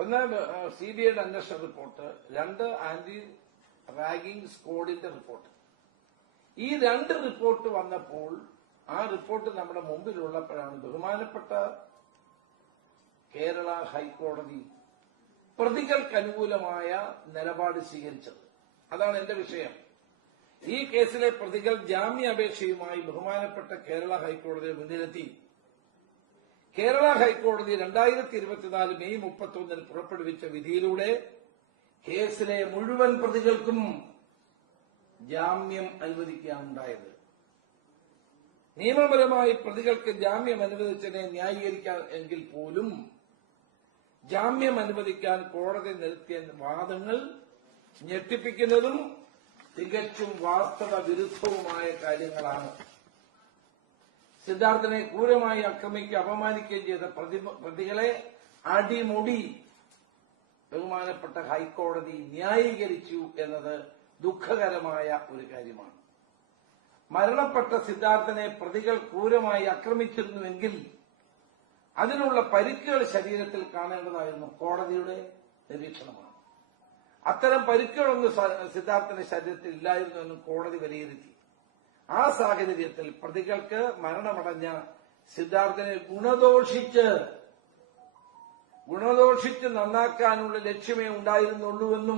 ഒന്ന് C B ഐയുടെ അന്വേഷണ റിപ്പോർട്ട്. രണ്ട് ആന്റി റാഗിംഗ് സ്കോഡിന്റെ റിപ്പോർട്ട്. ഈ രണ്ട് റിപ്പോർട്ട് വന്നപ്പോൾ ആ റിപ്പോർട്ട് നമ്മുടെ മുമ്പിലുള്ളപ്പോഴാണ് ബഹുമാനപ്പെട്ട കേരള ഹൈക്കോടതി പ്രതികൾക്ക് അനുകൂലമായ നിലപാട് സ്വീകരിച്ചത്. അതാണ് എന്റെ വിഷയം. ഈ കേസിലെ പ്രതികൾ ജാമ്യാപേക്ഷയുമായി ബഹുമാനപ്പെട്ട കേരള ഹൈക്കോടതിയെ മുന്നിലെത്തി. കേരള ഹൈക്കോടതി രണ്ടായിരത്തി ഇരുപത്തിനാല് മെയ് മുപ്പത്തൊന്നിന് പുറപ്പെടുവിച്ച വിധിയിലൂടെ കേസിലെ മുഴുവൻ പ്രതികൾക്കും ജാമ്യം അനുവദിക്കാനുണ്ടായത്. നിയമപരമായി പ്രതികൾക്ക് ജാമ്യം അനുവദിച്ചതിനെ ന്യായീകരിക്കാൻ എങ്കിൽ പോലും ജാമ്യം അനുവദിക്കാൻ കോടതി നിർത്തിയ വാദങ്ങൾ ഞെട്ടിപ്പിക്കുന്നതും തികച്ചും വാസ്തവ വിരുദ്ധവുമായ കാര്യങ്ങളാണ്. സിദ്ധാർത്ഥനെ ക്രൂരമായി ആക്രമിക്കുകയും അപമാനിക്കുകയും ചെയ്ത പ്രതികളെ അടിമുടി ബഹുമാനപ്പെട്ട ഹൈക്കോടതി ന്യായീകരിച്ചു എന്നത് ദുഃഖകരമായ ഒരു കാര്യമാണ്. മരണപ്പെട്ട സിദ്ധാർത്ഥനെ പ്രതികൾ ക്രൂരമായി ആക്രമിച്ചിരുന്നുവെങ്കിൽ അതിനുള്ള പരിക്കുകൾ ശരീരത്തിൽ കാണേണ്ടതായിരുന്നു. കോടതിയുടെ നിരീക്ഷണമാണ്. അത്തരം പരിക്കുകളൊന്നും സിദ്ധാർത്ഥന്റെ ശരീരത്തിൽ ഇല്ലായിരുന്നു എന്നും കോടതി വിലയിരുത്തി. ആ സാഹചര്യത്തിൽ പ്രതികൾക്ക് മരണമടഞ്ഞ സിദ്ധാർത്ഥനെ ഗുണദോഷിച്ച് ഗുണദോഷിച്ച് നന്നാക്കാനുള്ള ലക്ഷ്യമേ ഉണ്ടായിരുന്നുള്ളൂവെന്നും